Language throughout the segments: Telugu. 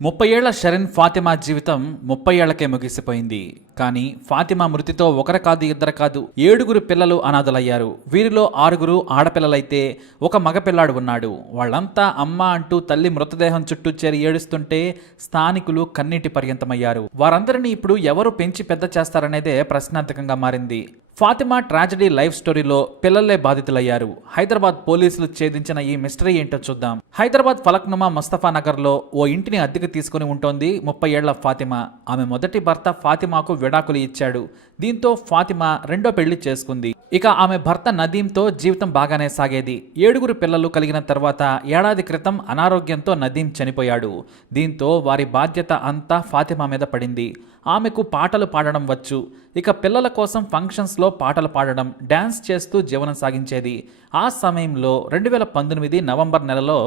30 ఏళ్ల షరీన్ ఫాతిమా జీవితం 30 ఏళ్లకే ముగిసిపోయింది. కానీ ఫాతిమా మృతితో ఒకరు కాదు ఇద్దరు కాదు 7గురు పిల్లలు అనాథలయ్యారు. వీరిలో 6గురు ఆడపిల్లలైతే ఒక మగపిల్లాడు ఉన్నాడు. వాళ్ళంతా అమ్మ అంటూ తల్లి మృతదేహం చుట్టూ చేరి ఏడుస్తుంటే స్థానికులు కన్నీటి పర్యంతమయ్యారు. వారందరినీ ఇప్పుడు ఎవరు పెంచి పెద్ద చేస్తారనేదే ప్రశ్నార్థకంగా మారింది. ఫాతిమా ట్రాజడీ లైఫ్ స్టోరీలో పిల్లలే బాధితులయ్యారు. హైదరాబాద్ పోలీసులు ఛేదించిన ఈ మిస్టరీ ఏంటో చూద్దాం. హైదరాబాద్ ఫలక్నుమా ముస్తఫా నగర్లో ఓ ఇంటిని అద్దెకు తీసుకుని ఉంటోంది 30 ఏళ్ల ఫాతిమా. ఆమె మొదటి భర్త ఫాతిమాకు విడాకులు ఇచ్చాడు. దీంతో ఫాతిమా రెండో పెళ్లి చేసుకుంది. ఇక ఆమె భర్త నదీంతో జీవితం బాగానే సాగేది. 7గురు పిల్లలు కలిగిన తర్వాత ఏడాది క్రితం అనారోగ్యంతో నదీం చనిపోయాడు. దీంతో వారి బాధ్యత అంతా ఫాతిమా మీద పడింది. ఆమెకు పాటలు పాడడం వచ్చు. ఇక పిల్లల కోసం ఫంక్షన్స్లో పాటలు పాడడం, డ్యాన్స్ చేస్తూ జీవనం సాగించేది. ఆ సమయంలో 2019 నవంబర్ నెలలో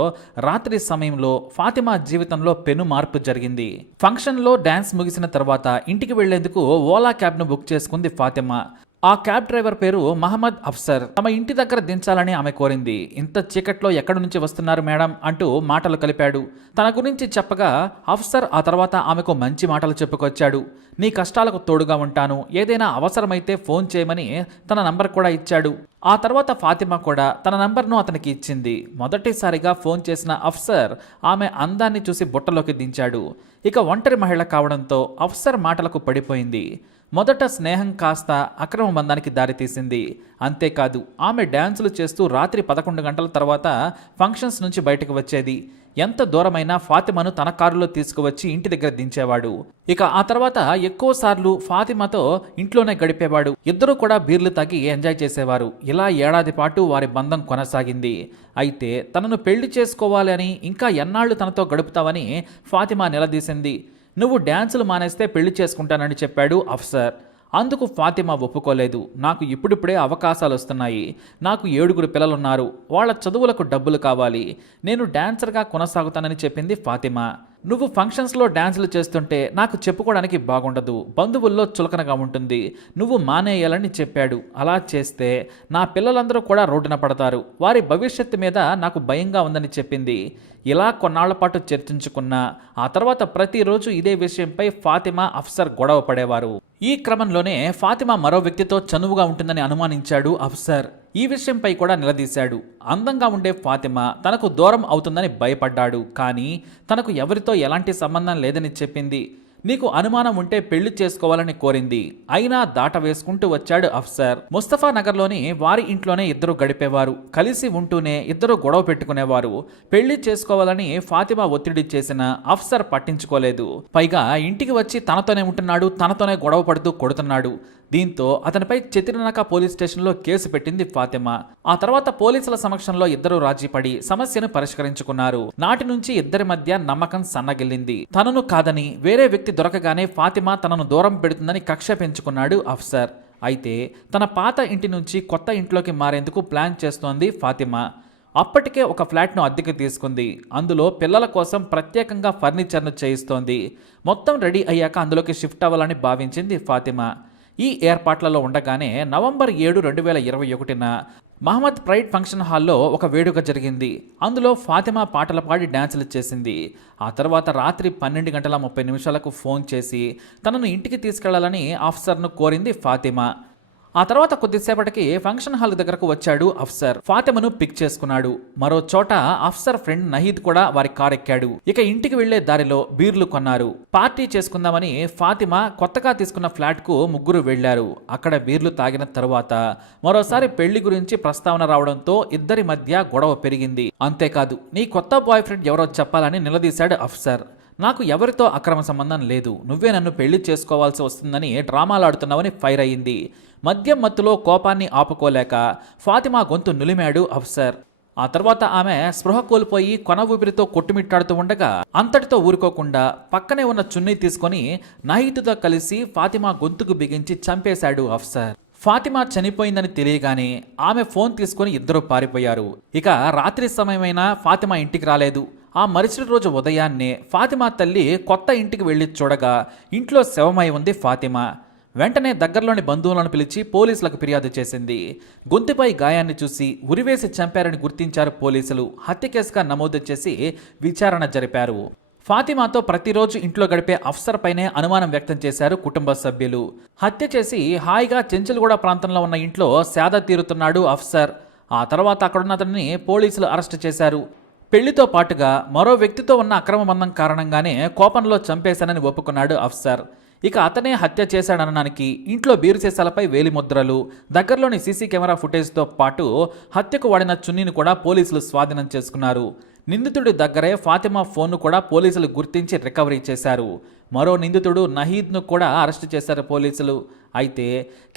రాత్రి సమయంలో ఫాతిమా జీవితంలో పెను మార్పు జరిగింది. ఫంక్షన్లో డ్యాన్స్ ముగిసిన తర్వాత ఇంటికి వెళ్లేందుకు ఓలా క్యాబ్ను బుక్ చేసుకుంది ఫాతిమా. ఆ క్యాబ్ డ్రైవర్ పేరు మహమ్మద్ అఫ్సర్. తమ ఇంటి దగ్గర దించాలని ఆమె కోరింది. ఇంత చీకట్లో ఎక్కడి నుంచి వస్తున్నారు మేడం అంటూ మాటలు కలిపాడు. తన గురించి చెప్పగా అఫ్సర్ ఆ తర్వాత ఆమెకు మంచి మాటలు చెప్పుకొచ్చాడు. నీ కష్టాలకు తోడుగా ఉంటాను, ఏదైనా అవసరమైతే ఫోన్ చేయమని తన నంబర్ కూడా ఇచ్చాడు. ఆ తర్వాత ఫాతిమా కూడా తన నంబర్ను అతనికి ఇచ్చింది. మొదటిసారిగా ఫోన్ చేసిన అఫ్సర్ ఆమె అందాన్ని చూసి బుట్టలోకి దించాడు. ఇక ఒంటరి మహిళ కావడంతో అఫ్సర్ మాటలకు పడిపోయింది. మొదట స్నేహం కాస్త అక్రమ బంధానికి దారితీసింది. అంతేకాదు ఆమె డ్యాన్సులు చేస్తూ రాత్రి 11 గంటల తర్వాత ఫంక్షన్స్ నుంచి బయటకు వచ్చేది. ఎంత దూరమైనా ఫాతిమాను తన కారులో తీసుకువచ్చి ఇంటి దగ్గర దించేవాడు. ఇక ఆ తర్వాత ఎక్కువ సార్లు ఫాతిమాతో ఇంట్లోనే గడిపేవాడు. ఇద్దరూ కూడా బీర్లు తాగి ఎంజాయ్ చేసేవారు. ఇలా ఏడాది పాటు వారి బంధం కొనసాగింది. అయితే తనను పెళ్లి చేసుకోవాలి అని, ఇంకా ఎన్నాళ్లు తనతో గడుపుతావని ఫాతిమా నిలదీసింది. నువ్వు డ్యాన్సులు మానేస్తే పెళ్లి చేసుకుంటానని చెప్పాడు అఫ్సర్. అందుకు ఫాతిమా ఒప్పుకోలేదు. నాకు ఇప్పుడిప్పుడే అవకాశాలు వస్తున్నాయి, నాకు 7గురు పిల్లలున్నారు, వాళ్ళ చదువులకు డబ్బులు కావాలి, నేను డాన్సర్గా కొనసాగుతానని చెప్పింది ఫాతిమా. నువ్వు ఫంక్షన్స్లో డ్యాన్సులు చేస్తుంటే నాకు చెప్పుకోవడానికి బాగుండదు, బంధువుల్లో చులకనగా ఉంటుంది, నువ్వు మానేయాలని చెప్పాడు. అలా చేస్తే నా పిల్లలందరూ కూడా రోడ్డున పడతారు, వారి భవిష్యత్తు మీద నాకు భయంగా ఉందని చెప్పింది. ఇలా కొన్నాళ్ల పాటు చర్చించుకున్నా ఆ తర్వాత ప్రతిరోజు ఇదే విషయంపై ఫాతిమా అఫ్సర్ గొడవ పడేవారు. ఈ క్రమంలోనే ఫాతిమా మరో వ్యక్తితో చనువుగా ఉంటుందని అనుమానించాడు అఫ్సర్. ఈ విషయంపై కూడా నిలదీశాడు. అందంగా ఉండే ఫాతిమా తనకు దూరం అవుతుందని భయపడ్డాడు. కానీ తనకు ఎవరితో ఎలాంటి సంబంధం లేదని చెప్పింది. నీకు అనుమానం ఉంటే పెళ్లి చేసుకోవాలని కోరింది. అయినా దాట వేసుకుంటూ వచ్చాడు అఫ్సర్. ముస్తఫా నగర్లోని వారి ఇంట్లోనే ఇద్దరు గడిపేవారు. కలిసి ఉంటూనే ఇద్దరు గొడవ పెట్టుకునేవారు. పెళ్లి చేసుకోవాలని ఫాతిమా ఒత్తిడి చేసిన అఫ్సర్ పట్టించుకోలేదు. పైగా ఇంటికి వచ్చి తనతోనే ఉంటున్నాడు, తనతోనే గొడవ పడుతూ కొడుతున్నాడు. దీంతో అతనిపై చిత్రనక పోలీస్ స్టేషన్లో కేసు పెట్టింది ఫాతిమా. ఆ తర్వాత పోలీసుల సమక్షంలో ఇద్దరు రాజీపడి సమస్యను పరిష్కరించుకున్నారు. నాటి నుంచి ఇద్దరి మధ్య నమ్మకం సన్నగిల్లింది. తనను కాదని వేరే వ్యక్తి దొరకగానే ఫాతిమా తనను దూరం పెడుతుందని కక్ష పెంచుకున్నాడు అఫ్సర్. అయితే తన పాత ఇంటి నుంచి కొత్త ఇంట్లోకి మారేందుకు ప్లాన్ చేస్తోంది ఫాతిమా. అప్పటికే ఒక ఫ్లాట్ను అద్దెకి తీసుకుంది. అందులో పిల్లల కోసం ప్రత్యేకంగా ఫర్నిచర్ను చేయిస్తోంది. మొత్తం రెడీ అయ్యాక అందులోకి షిఫ్ట్ అవ్వాలని భావించింది ఫాతిమా. ఈ ఏర్పాట్లలో ఉండగానే నవంబర్ 7, 2021న మహమ్మద్ ప్రైడ్ ఫంక్షన్ హాల్లో ఒక వేడుక జరిగింది. అందులో ఫాతిమా పాటలు పాడి డ్యాన్సులు చేసింది. ఆ తర్వాత రాత్రి 12:30 ఫోన్ చేసి తనను ఇంటికి తీసుకెళ్లాలని ఆఫీసర్ను కోరింది ఫాతిమా. ఆ తర్వాత కొద్దిసేపటికి ఫంక్షన్ హాల్ దగ్గరకు వచ్చాడు అఫ్సర్. ఫాతిమను పిక్ చేసుకున్నాడు. మరో చోట అఫ్సర్ ఫ్రెండ్ నహీద్ కూడా వారి కార్ ఎక్కాడు. ఇక ఇంటికి వెళ్లే దారిలో బీర్లు కొన్నారు. పార్టీ చేసుకుందామని ఫాతిమా కొత్తగా తీసుకున్న ఫ్లాట్ కు ముగ్గురు వెళ్లారు. అక్కడ బీర్లు తాగిన తరువాత మరోసారి పెళ్లి గురించి ప్రస్తావన రావడంతో ఇద్దరి మధ్య గొడవ పెరిగింది. అంతేకాదు నీ కొత్త బాయ్ ఫ్రెండ్ ఎవరో చెప్పాలని నిలదీశాడు అఫ్సర్. నాకు ఎవరితో అక్రమ సంబంధం లేదు, నువ్వే నన్ను పెళ్లి చేసుకోవాల్సి వస్తుందని డ్రామాలాడుతున్నావని ఫైర్ అయ్యింది. మద్యం మత్తులో కోపాన్ని ఆపుకోలేక ఫాతిమా గొంతు నులిమాడు అఫ్సర్. ఆ తర్వాత ఆమె స్పృహ కోల్పోయి కొన ఊపిరితో కొట్టుమిట్టాడుతూ ఉండగా అంతటితో ఊరుకోకుండా పక్కనే ఉన్న చున్నీ తీసుకొని నహీద్తో కలిసి ఫాతిమా గొంతుకు బిగించి చంపేశాడు అఫ్సర్. ఫాతిమా చనిపోయిందని తెలియగానే ఆమె ఫోన్ తీసుకుని ఇద్దరు పారిపోయారు. ఇక రాత్రి సమయమైనా ఫాతిమా ఇంటికి రాలేదు. ఆ మరుసటి రోజు ఉదయాన్నే ఫాతిమా తల్లి కొత్త ఇంటికి వెళ్లి చూడగా ఇంట్లో శవమై ఉంది ఫాతిమా. వెంటనే దగ్గరలోని బంధువులను పిలిచి పోలీసులకు ఫిర్యాదు చేసింది. గొంతుపై గాయాన్ని చూసి ఉరివేసి చంపారని గుర్తించారు పోలీసులు. హత్య కేసుగా నమోదు చేసి విచారణ జరిపారు. ఫాతిమాతో ప్రతిరోజు ఇంట్లో గడిపే అఫ్సర్ పైనే అనుమానం వ్యక్తం చేశారు కుటుంబ సభ్యులు. హత్య చేసి హాయిగా చెంచల్గూడ ప్రాంతంలో ఉన్న ఇంట్లో సేద తీరుతున్నాడు అఫ్సర్. ఆ తర్వాత అక్కడున్న అతన్ని పోలీసులు అరెస్టు చేశారు. పెళ్లితో పాటుగా మరో వ్యక్తితో ఉన్న అక్రమ బంధం కారణంగానే కోపంలో చంపేశానని ఒప్పుకున్నాడు అఫ్సర్. ఇక అతనే హత్య చేశాడనడానికి ఇంట్లో బీరు సీసాలపై వేలిముద్రలు, దగ్గరలోని సీసీ కెమెరా ఫుటేజ్తో పాటు హత్యకు వాడిన చున్నీని కూడా పోలీసులు స్వాధీనం చేసుకున్నారు. నిందితుడి దగ్గరే ఫాతిమా ఫోన్ను కూడా పోలీసులు గుర్తించి రికవరీ చేశారు. మరో నిందితుడు నహీద్ను కూడా అరెస్టు చేశారు పోలీసులు. అయితే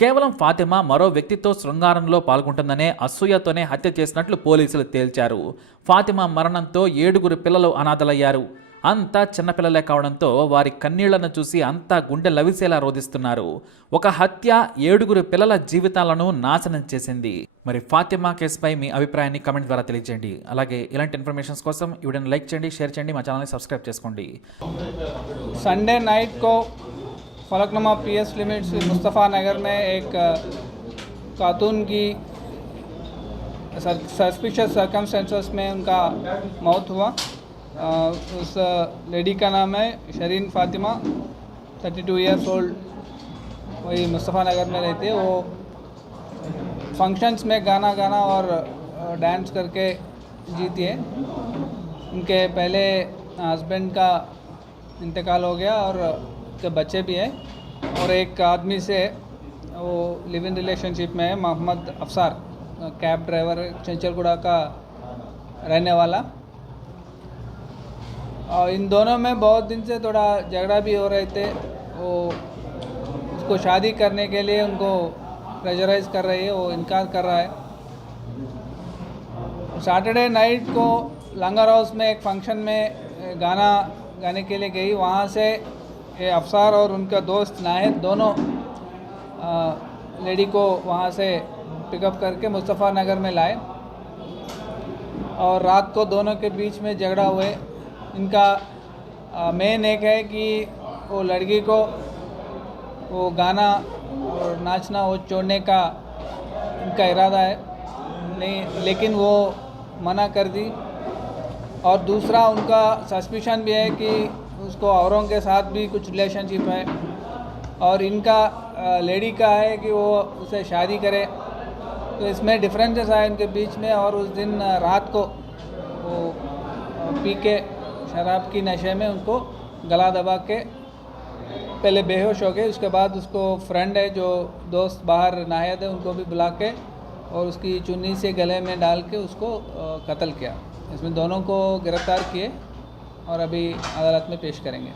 కేవలం ఫాతిమా మరో వ్యక్తితో శృంగారంలో పాల్గొంటుందనే అసూయతోనే హత్య చేసినట్లు పోలీసులు తేల్చారు. ఫాతిమా మరణంతో 7 పిల్లలు అనాథలయ్యారు. అంతా చిన్నపిల్లలే కావడంతో వారి కన్నీళ్లను చూసి అంతా గుండె లవిసేలా రోధిస్తున్నారు. ఒక హత్య 7 పిల్లల జీవితాలను నాశనం చేసింది. మరి ఫాతిమా కేసుపై మీ అభిప్రాయాన్ని కమెంట్ ద్వారా తెలియజేయండి. అలాగే ఇలాంటి ఇన్ఫర్మేషన్స్ కోసం ఈ వీడియోని లైక్ చేయండి, షేర్ చేయండి, మా ఛానల్ని సబ్స్క్రైబ్ చేసుకోండి. संडे नाइट को फलकनुमा PS लिमिट्स मुस्तफ़ा नगर में एक खातून की सस्पिशियस सर्कमस्टेंसेस में उनका मौत हुआ। उस लेडी का नाम है शरीन फातिमा, 32 ईयर्स ओल्ड, वही मुस्तफ़ा नगर में रहती है। वो फंक्शंस में गाना गाना और डांस करके जीती है। उनके पहले हस्बैंड का इंतकाल हो गया और उनके बच्चे भी हैं, और एक आदमी से वो लिव इन रिलेशनशिप में है, मोहम्मद अफसार, कैब ड्राइवर, चंचलगुड़ा का रहने वाला। और इन दोनों में बहुत दिन से थोड़ा झगड़ा भी हो रहे थे। वो उसको शादी करने के लिए उनको प्रेशराइज कर रही है, वो इनकार कर रहा है। सैटरडे नाइट को लंगर हाउस में एक फंक्शन में गाना गाने के लिए गई। वहाँ से ये अफसार और उनका दोस्त नाहिद दोनों लेडी को वहाँ से पिकअप करके मुस्तफ़ा नगर में लाए, और रात को दोनों के बीच में झगड़ा हुए। इनका मेन एक है कि वो लड़की को वो गाना और नाचना वो छोड़ने का इनका इरादा है, नहीं, लेकिन वो मना कर दी। और दूसरा उनका सस्पिशन भी है कि उसको औरों के साथ भी कुछ रिलेशनशिप है, और इनका लेडी का है कि वो उसे शादी करे। तो इसमें डिफरेंसेस आए इनके बीच में। और उस दिन रात को वो पी के शराब की नशे में उनको गला दबा के पहले बेहोश हो गए। उसके बाद उसको फ्रेंड है जो दोस्त बाहर नाहिद है, उनको भी बुला के और उसकी चुन्नी से गले में डाल के उसको कत्ल किया। इसमें दोनों को गिरफ्तार किए और अभी अदालत में पेश करेंगे।